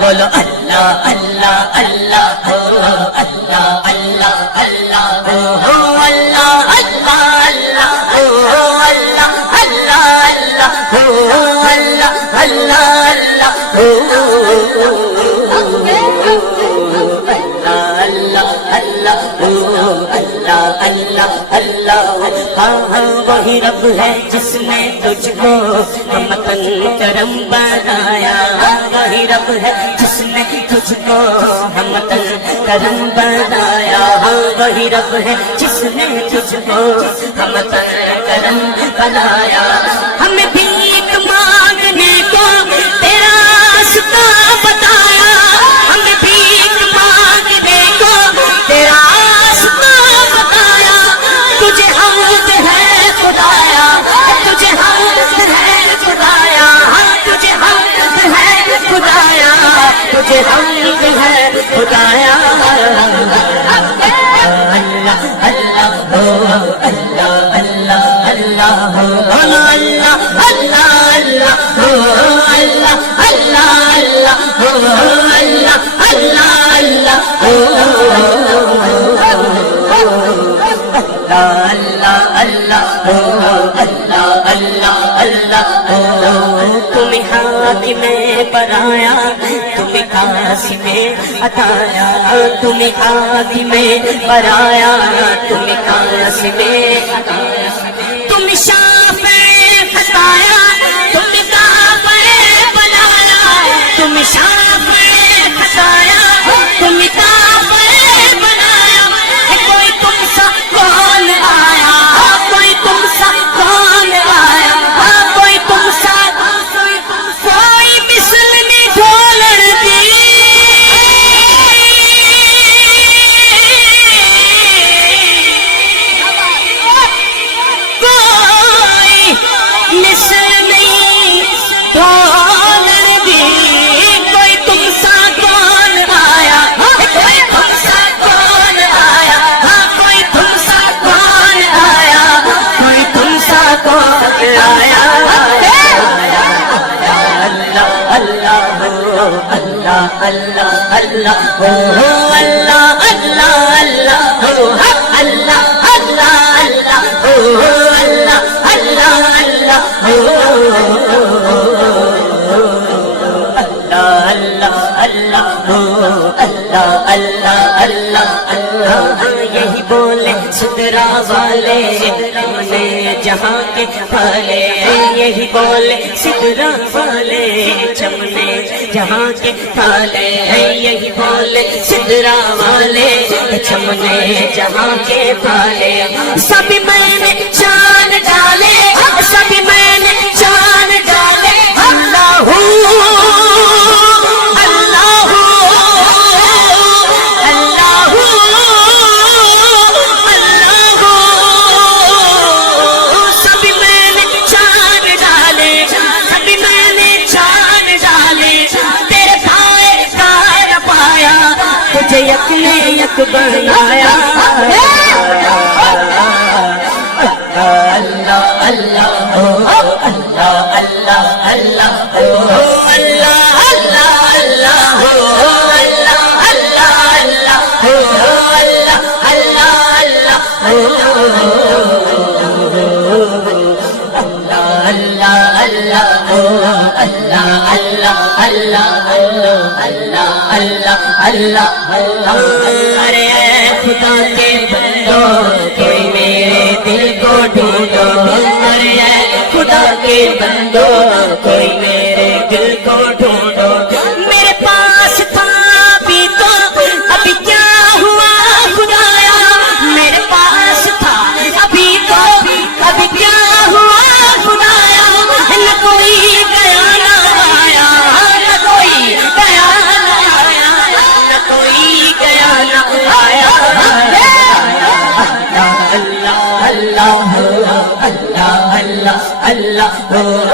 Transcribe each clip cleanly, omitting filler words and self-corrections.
بولو اللہ اللہ اللہ اللہ اللہ اللہ اللہ وہی رب ہے جس نے تجھ کو ہمتن کرم بنایا، وہی رب ہے جس نے تجھ کو ہمتن کرم بنایا، وہی رب ہے جس نے تجھ کو ہمتن کرم بنایا۔ ہمیں بھیک مانگنے کو تیرا راستہ بتایا، ہمیں بھیک مانگنے کو تیرا راستہ بتایا، تجھے حمد ہے خدایا، تجھے حمد ہے خدایا، تجھے حمد ہے خدایا، تجھے حمد ہے خدایا۔ تمہیں حاکم برایا، تمہیں قاسم عطایا، تمہیں حاکم برایا، تمہیں قاسم عطایا، تم شافع عطایا، تم کافر بنایا، تم شافع عطایا، تم کافر بنایا، کوئی تم سا کون آیا، کوئی تم سا کون آیا، کوئی تم سا کوئی مثل نہیں ڈھولن دی، کوئی مثل نہیں ڈھولن دی، کوئی تم سا کون آیا، کوئی تم سا کون آیا، کوئی تم سا کون آیا، کوئی تم سا کون آیا۔ یہی بولے سدرا والے چمنے جہاں کے پھلے، یہی بولے سدرا والے چمنے جہاں کے پھلے، یہی بولے سدرا والے چمنے جہاں کے پھلے۔ سبھی میں نے جان ڈالے، سبھی میں نے جان ڈالے، اللہ یک بنایا۔ اللہ اللہ اللہ اللہ اللہ ارے اے خدا کے بندو کوئی میرے دل کو ڈھونڈو، ارے اے خدا کے بندو کوئی میرے دل کو ڈھونڈو،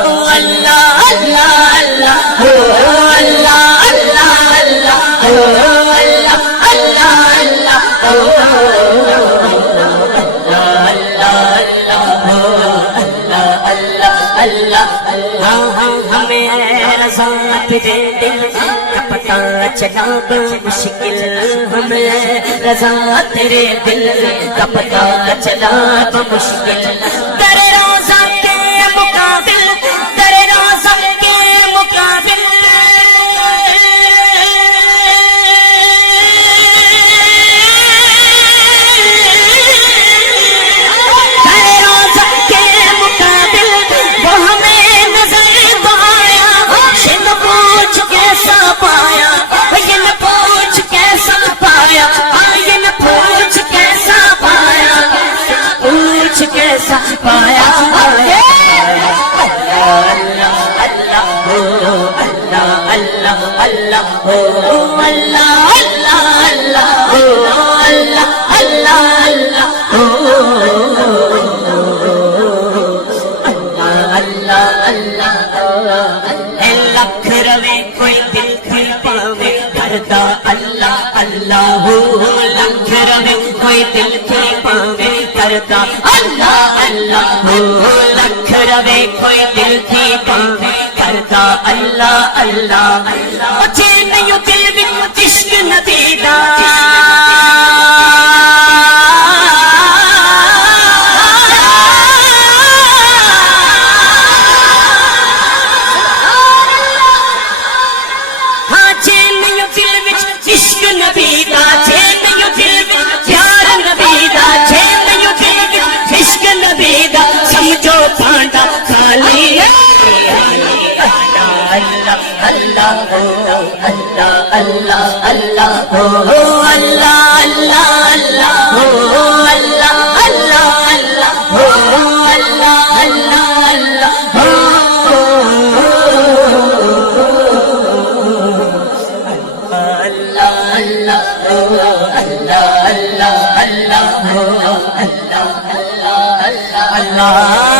اللہ اللہ اللہ اللہ اللہ اللہ ہمیں رضا تیرے دل کا پتہ چلا بمشکل ہمیں رضا تیرے دل کا پتہ چلا بمشکل تیرے روزہ کے مقابل تیرے روزہ کے مقابل پایا لکھ روے کوئی دل کی پاوے کرتا اللہ اللہ لکھ روے کوئی دل کی پاوے کرتا اللہ اللہ لکھ روے کوئی دل کی پاوے کرتا اللہ اللہ مجھے نہیں دل وچ عشق نبی دا اللہ اللہ اللہ اللہ اللہ اللہ اللہ